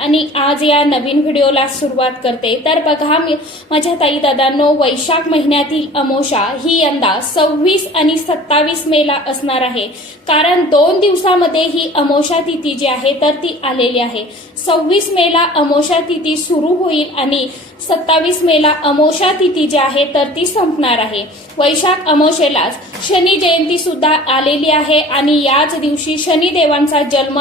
आणि आज या नवीन व्हिडिओला सुरुवात करते. तर बघा मी माझ्या ताई दादांनो वैशाख महिन्यातील अमोशा ही यंदा सव्वीस आणि सत्तावीस मेला असणार आहे. कारण दोन दिवसामध्ये ही अमोशा तिथी जी आहे तर ती आलेली आहे. सव्वीस मेला अमोशा तिथी सुरू होईल आणि सत्तावीस मेला अमोशा तिथी जी आहे तर ती संपणार आहे. वैशाख अमोशेलाच शनी जयंती सुद्धा आलेली आहे आणि याच दिवशी शनिदेवांचा जन्म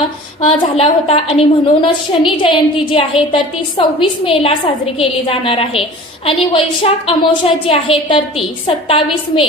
झाला होता आणि म्हणूनच शनी जयंती जी आहे तर ती सव्वीस मेला साजरी केली जाणार आहे. आणि वैशाख अमोशा जी आहे तर ती सत्तावीस मे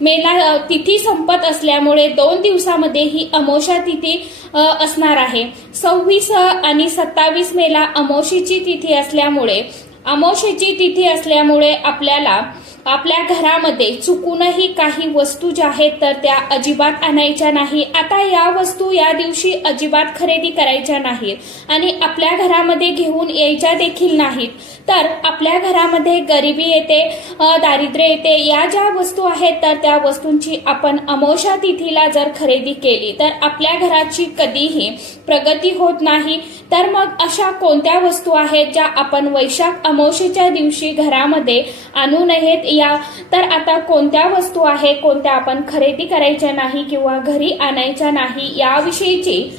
मेला तिथी संपत असल्यामुळे दोन दिवसामध्ये ही अमोशा तिथी असणार आहे. सव्वीस आणि सत्तावीस मेला अमोशीची तिथी असल्यामुळे अमोशेची तिथी असल्यामुळे आपल्याला आपल्या घरामध्ये चुकूनही काही वस्तू ज्या आहेत तर त्या अजिबात आणायच्या नाही. आता या वस्तू या दिवशी अजिबात खरेदी करायच्या नाहीत आणि आपल्या घरामध्ये घेऊन यायच्या देखील नाहीत. तर आपल्या घरामध्ये गरिबी येते दारिद्र्य येते या ज्या वस्तू आहेत तर त्या वस्तूंची आपण अमोशा तिथीला जर खरेदी केली तर आपल्या घराची कधीही प्रगती होत नाही. तर मग अशा कोणत्या वस्तू आहेत ज्या आपण वैशाख अमोशेच्या दिवशी घरामध्ये आणू नयेत? या. तर आता कोणत्या वस्तू आहे कोणत्या आपण खरेदी करायच्या नाही किंवा घरी आणायच्या नाही याविषयीची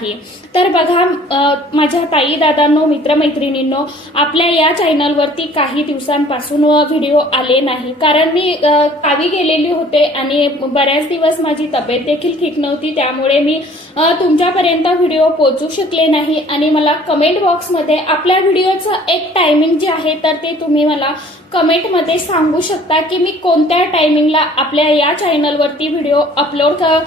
तर बघा माझ्या ताई दादांनो मित्रमैत्रिणींनो आपल्या या चॅनलवरती काही दिवसांपासून व्हिडिओ आले नाही. कारण मी गावी गेलेली होते आणि बऱ्याच दिवस माझी तब्येत देखील ठीक नव्हती. त्यामुळे मी तुमच्यापर्यंत व्हिडिओ पोहोचू शकले नाही. आणि मला कमेंट बॉक्समध्ये आपल्या व्हिडिओचं एक टायमिंग जे आहे तर ते तुम्ही मला कमेंटमध्ये सांगू शकता की मी कोणत्या टायमिंगला आपल्या या चॅनलवरती व्हिडिओ अपलोड क-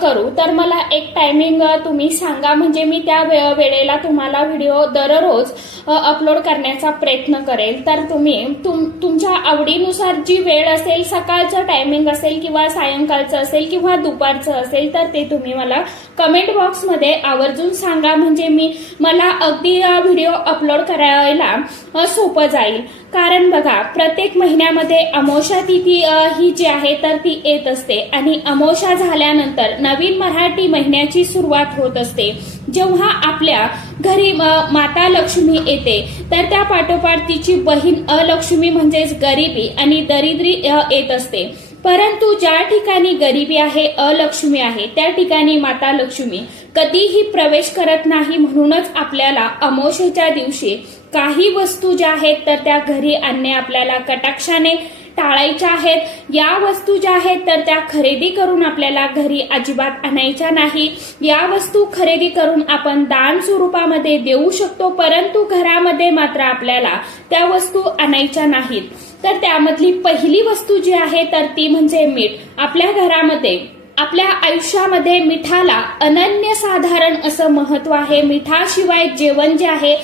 करू. तर मला एक टायमिंग तुम्ही सांगा. म्हणजे मी त्या वे- वेळेला तुम्हाला व्हिडिओ दररोज अपलोड करण्याचा प्रयत्न करेल. तर तुम्ही तुम- तुमच्या आवडीनुसार जी वेळ असेल सकाळचं टायमिंग असेल किंवा सायंकाळचं असेल किंवा दुपारचं असेल तर ते तुम्ही मला कमेंट बॉक्समध्ये आवर्जून सांगा. म्हणजे मी मला अगदी व्हिडिओ अपलोड करायला सोपं जाईल. कारण बघा प्रत्येक महिन्यामध्ये अमोशा तिथी ही जी आहे तर ती येत असते. आणि अमोशा झाल्यानंतर नवीन मराठी महिन्याची सुरुवात होत असते. जेव्हा आपल्या घरी माता लक्ष्मी येते तर त्या पाठोपाठ तिची बहीण अलक्ष्मी म्हणजेच गरिबी आणि दरिद्री येत असते. परंतु ज्या ठिकाणी गरिबी आहे अलक्ष्मी आहे त्या ठिकाणी माता लक्ष्मी कधीही प्रवेश करत नाही म्हणूनच आपल्याला अमोशेच्या दिवशी काही वस्तू ज्या आहेत तर त्या घरी आणणे आपल्याला कटाक्षाने टाळायच्या आहेत. या वस्तू ज्या आहेत तर त्या खरेदी करून आपल्याला घरी अजिबात आणायच्या नाही. या वस्तू खरेदी करून आपण दान स्वरूपामध्ये देऊ शकतो परंतु घरामध्ये मात्र आपल्याला त्या वस्तू आणायच्या नाहीत. तर त्यामधली पहिली वस्तू जी आहे तर ती म्हणजे मीठ. आपल्या घरामध्ये आपल्या आयुष्यामध्ये मिठाला अनन्य साधारण असं महत्त्व आहे. मिठाशिवाय जेवण जे आहे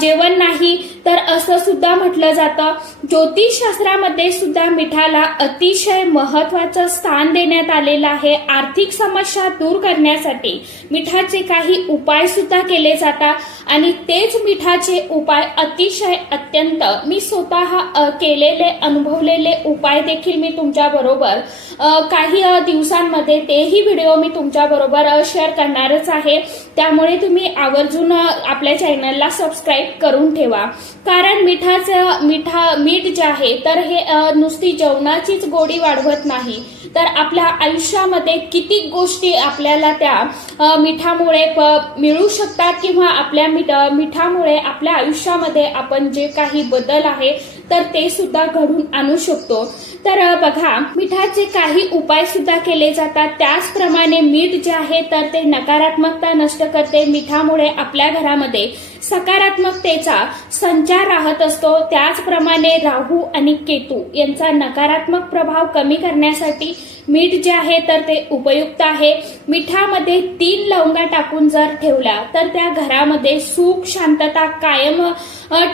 जेवण नाही. तर असं सुद्धा म्हटलं जातं. ज्योतिषशास्त्रामध्ये सुद्धा मिठाला अतिशय महत्वाचं स्थान देण्यात आलेलं आहे. आर्थिक समस्या दूर करण्यासाठी मिठाचे काही उपाय सुद्धा केले जातात. आणि तेच मिठाचे उपाय अतिशय अत्यंत मी स्वतः केलेले अनुभवलेले उपाय देखील मी तुमच्या बरोबर काही दिवसांमध्ये तेही व्हिडिओ मी तुमच्या बरोबर शेअर करणारच आहे. त्यामुळे तुम्ही आवर्जून आपल्या चॅनलला सबस्क्राईब करून ठेवा. कारण मिठाचं मिठा मीठ जे आहे तर हे नुसती जेवणाचीच गोडी वाढवत नाही. तर आपल्या आयुष्यामध्ये किती गोष्टी आपल्याला त्या मिठामुळे मिळू शकतात किंवा आपल्या मिठ- मिठामुळे आपल्या आयुष्यामध्ये आपण जे काही बदल आहे तर ते सुद्धा घडून आणू शकतो. तर बघा मिठाचे काही उपाय सुद्धा केले जातात. त्याचप्रमाणे मीठ जे आहे तर ते नकारात्मकता नष्ट करते. मिठामुळे आपल्या घरामध्ये सकारात्मकतेचा संचार राहत असतो. त्याचप्रमाणे राहू आणि केतू यांचा नकारात्मक प्रभाव कमी करण्यासाठी मीठ जे आहे तर ते उपयुक्त आहे. मिठामध्ये तीन लवंगा टाकून जर ठेवल्या तर त्या घरामध्ये सुख शांतता कायम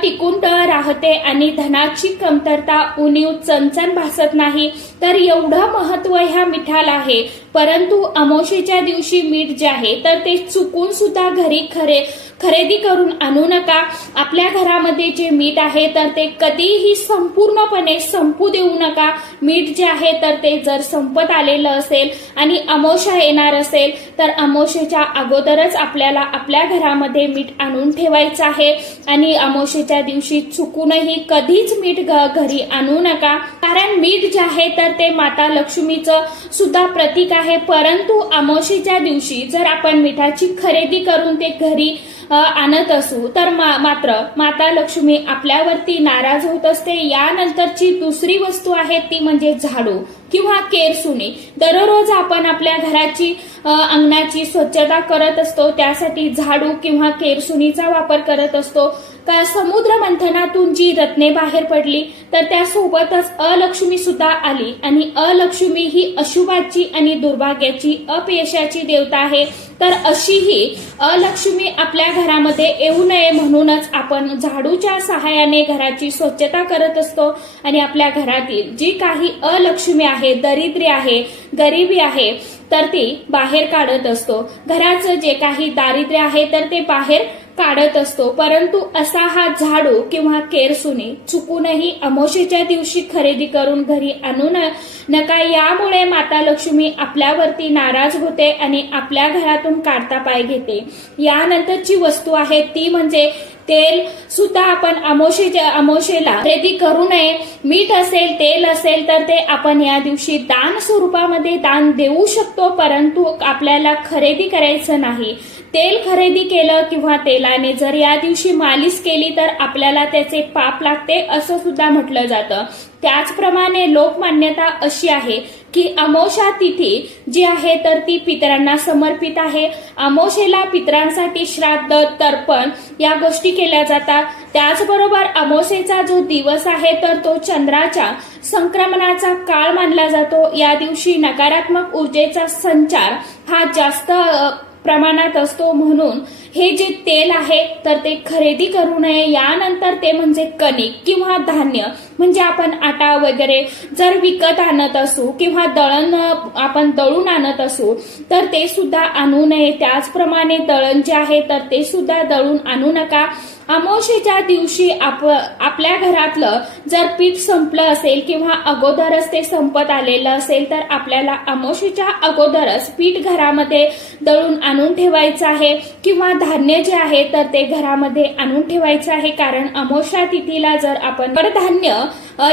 टिकून राहते आणि धनाची कमतरता उणीव चणचण भासत नाही तर एवढं महत्त्व ह्या मिठाला आहे. परंतु अमोशीच्या दिवशी मीठ जे आहे तर ते चुकून सुद्धा घरी खरे खरेदी करून आणू नका. आपल्या घरामध्ये जे मीठ आहे तर ते कधीही संपूर्णपणे संपू देऊ नका. मीठ जे आहे तर ते जर संपत आलेलं असेल आणि अमोशा येणार असेल तर अमोशेच्या अगोदरच आपल्याला आपल्या घरामध्ये मीठ आणून ठेवायचं आहे. आणि अमोशेच्या दिवशी चुकूनही कधीच मीठ घ- घरी आणू नका. कारण मीठ जे आहे तर ते माता लक्ष्मीचं सुद्धा प्रतीक आहे. परंतु अमावशीच्या दिवशी जर आपण मिठाची खरेदी करून ते घरी आणत असू तर मा- मात्र माता लक्ष्मी आपल्यावरती नाराज होत असते. यानंतरची दुसरी वस्तू आहे ती म्हणजे झाडू किंवा केरसुणी. दररोज आपण आपल्या घराची अंगणाची स्वच्छता करत असतो. त्यासाठी झाडू किंवा केरसुनीचा वापर करत असतो. का समुद्र मंथनातून जी रत्ने बाहेर पडली तर त्यासोबतच अलक्ष्मी सुद्धा आली. आणि अलक्ष्मी ही अशुभाची आणि दुर्भाग्याची अपयशाची देवता आहे. तर अशी ही अलक्ष्मी आपल्या घरामध्ये येऊ नये म्हणूनच आपण झाडूच्या सहाय्याने घराची स्वच्छता करत असतो. आणि आपल्या घरातील जी काही अलक्ष्मी आहे दरिद्री आहे गरिबी आहे तर ती बाहेर काढत असतो. घराचं जे काही दारिद्र्य आहे तर ते बाहेर काढत असतो. परंतु असा हा झाडू किंवा केरसुनी चुकूनही अमोशेच्या दिवशी खरेदी करून घरी आणू न- नका. यामुळे माता लक्ष्मी आपल्यावरती नाराज होते आणि आपल्या घरातून काढता पाय घेते. यानंतरची वस्तू आहे ती म्हणजे तेल. सुद्धा आपण अमोशेच्या अमोशेला खरेदी करू नये. मीठ असेल तेल असेल तर ते आपण या दिवशी दान स्वरूपामध्ये दान देऊ शकतो परंतु आपल्याला खरेदी करायचं नाही. तेल खरेदी केलं किंवा तेलाने जर या दिवशी मालिश केली तर आपल्याला त्याचे पाप लागते असं सुद्धा म्हटलं जातं. त्याचप्रमाणे लोकमान्यता अशी आहे की अमोशा तिथी जी आहे तर ती पितरांना समर्पित आहे. अमोशेला पितरांसाठी श्राद्ध तर्पण या गोष्टी केल्या जातात. त्याचबरोबर अमोसेचा जो दिवस आहे तर तो चंद्राच्या संक्रमणाचा काळ मानला जातो. या दिवशी नकारात्मक ऊर्जेचा संचार हा जास्त प्रमाणात असतो म्हणून हे जे तेल आहे तर ते खरेदी करू नये. यानंतर ते म्हणजे कणिक किंवा धान्य. म्हणजे आपण आटा वगैरे जर विकत आणत असू किंवा दळण आपण दळून आणत असू तर ते सुद्धा आणू नये. त्याचप्रमाणे दळण जे आहे तर ते सुद्धा दळून आणू नका. अमावशेच्या दिवशी आप आपल्या घरातलं जर पीठ संपलं असेल किंवा अगोदरच ते संपत आलेलं असेल तर आपल्याला अमावशेच्या अगोदरच पीठ घरामध्ये दळून आणून ठेवायचं आहे. किंवा धान्य जे आहे तर ते घरामध्ये आणून ठेवायचं आहे. कारण अमोशा तिथीला जर आपण कडधान्य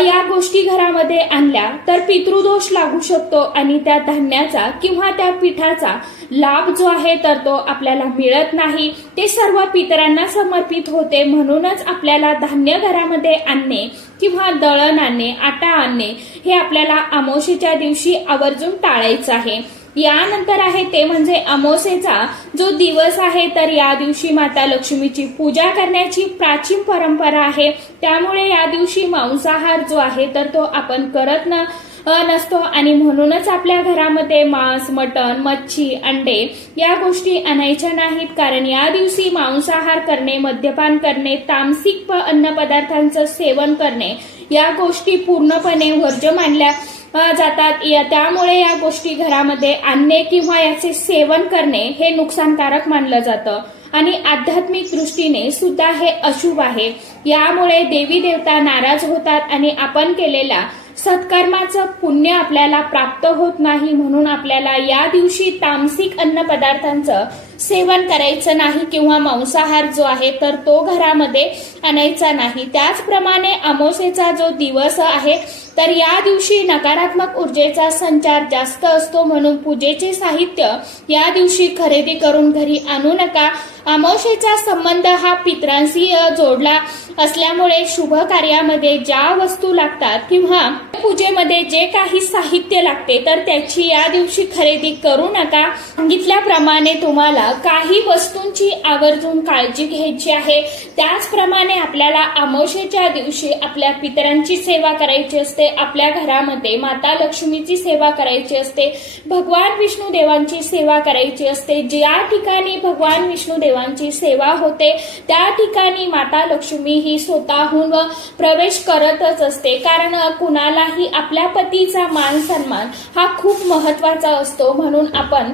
या गोष्टी घरामध्ये आणल्या तर पितृदोष लागू शकतो. आणि त्या धान्याचा किंवा त्या पिठाचा लाभ जो आहे तर तो आपल्याला मिळत नाही. ते सर्व पितरांना समर्पित होते. म्हणूनच आपल्याला धान्य घरामध्ये आणणे किंवा दळण आणणे आटा आणणे हे आपल्याला अमोशेच्या दिवशी आवर्जून टाळायचं आहे. यानंतर आहे ते म्हणजे अमावस्येचा जो दिवस आहे तर या दिवशी माता लक्ष्मीची पूजा करण्याची प्राचीन परंपरा आहे. त्यामुळे या दिवशी मांसाहार जो आहे तर तो आपण करत न नसतो. आणि म्हणूनच आपल्या घरामध्ये मांस मटण मच्छी अंडे या गोष्टी आणायच्या नाहीत. कारण या दिवशी मांसाहार करणे मद्यपान करणे तामसिक अन्न अन्नपदार्थांचं सेवन करणे या गोष्टी पूर्णपणे वर्ज्य मानल्या जातात. या- त्यामुळे या गोष्टी घरामध्ये आणणे किंवा याचे सेवन करणे हे नुकसानकारक मानलं जातं. आणि आध्यात्मिक दृष्टीने सुद्धा हे अशुभ आहे. यामुळे देवी देवता नाराज होतात आणि आपण केलेल्या सत्कर्माचं पुण्य आपल्याला प्राप्त होत नाही म्हणून आपल्याला या दिवशी तामसिक अन्न पदार्थांचं सेवन करायचं नाही किंवा मांसाहार जो आहे तर तो घरामध्ये आणायचा नाही. त्याचप्रमाणे अमावस्येचा जो दिवस आहे तर या दिवशी नकारात्मक ऊर्जेचा संचार जास्त असतो म्हणून पूजेचे साहित्य या दिवशी खरेदी करून घरी आणू नका. अमावस्येचा संबंध हा पित्रांशी जोडला असल्यामुळे शुभ कार्यामध्ये ज्या वस्तू लागतात किंवा पूजेमध्ये जे काही साहित्य लागते तर त्याची या दिवशी खरेदी करू नका. सांगितल्याप्रमाणे तुम्हाला काही वस्तूंची आवर्जून काळजी घ्यायची आहे. त्याचप्रमाणे आपल्याला अमावशेच्या दिवशी आपल्या पितरांची सेवा करायची असते. आपल्या घरामध्ये माता लक्ष्मीची सेवा करायची असते. भगवान विष्णू देवांची सेवा करायची असते. ज्या ठिकाणी भगवान विष्णू देवांची सेवा होते त्या ठिकाणी माता लक्ष्मी ही स्वतःहून प्रवेश करतच असते. कारण कुणालाही आपल्या पतीचा मान सन्मान हा खूप महत्त्वाचा असतो. म्हणून आपण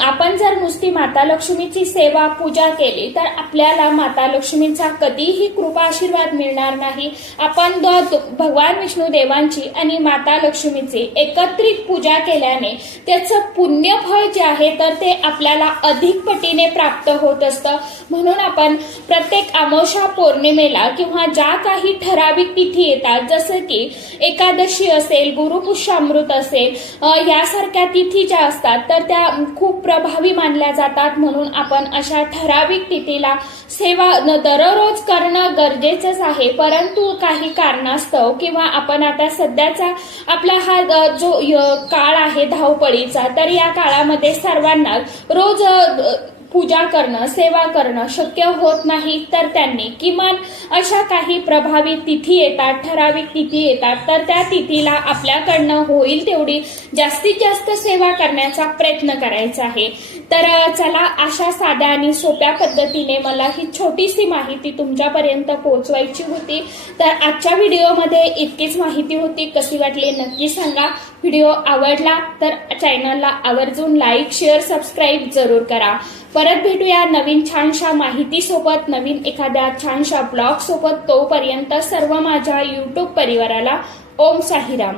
आपण जर नुसती माता माता लक्ष्मीची सेवा पूजा केली तर आपल्याला माता लक्ष्मीचा कधीही कृपा आशीर्वाद मिळणार नाही. आपण भगवान विष्णू देवांची आणि माता लक्ष्मीची एकत्रित पूजा केल्याने त्याचं पुण्यफळ जे आहे तर ते आपल्याला अधिक पटीने प्राप्त होत असतं. म्हणून आपण प्रत्येक अमावस्या पौर्णिमेला किंवा ज्या काही ठराविक तिथी येतात जसं की एकादशी असेल गुरुपुष्यामृत असेल यासारख्या तिथी ज्या असतात तर त्या खूप प्रभावी मानल्या जातात. म्हणून आपण अशा ठराविक तिथीला सेवा दररोज करणं गरजेचंच आहे. परंतु काही कारणास्तव किंवा आपण आता सध्याचा आपला हा जो य- काळ आहे धावपळीचा तर या काळामध्ये सर्वांना रोज पूजा करणं सेवा करणं शक्य होत नाही तर त्यांनी किमान अशा काही प्रभावी तिथी येतात ठराविक तिथी येतात तर त्या तिथीला आपल्याकडनं होईल तेवढी जास्तीत जास्त सेवा करण्याचा प्रयत्न करायचा आहे. तर चला अशा साध्या आणि सोप्या पद्धतीने मला ही छोटीशी माहिती तुमच्यापर्यंत पोहोचवायची होती. तर आजच्या व्हिडिओमध्ये इतकीच माहिती होती. कशी वाटली नक्की सांगा. व्हिडिओ आवडला तर चॅनलला आवर्जून लाईक शेअर सबस्क्राईब जरूर करा. परत भेटूया नवीन छानशा माहिती सोबत नवीन एखाद्या छानशा ब्लॉग सोबत तोपर्यंत सर्व माझ्या युट्यूब परिवाराला ओम साहिराम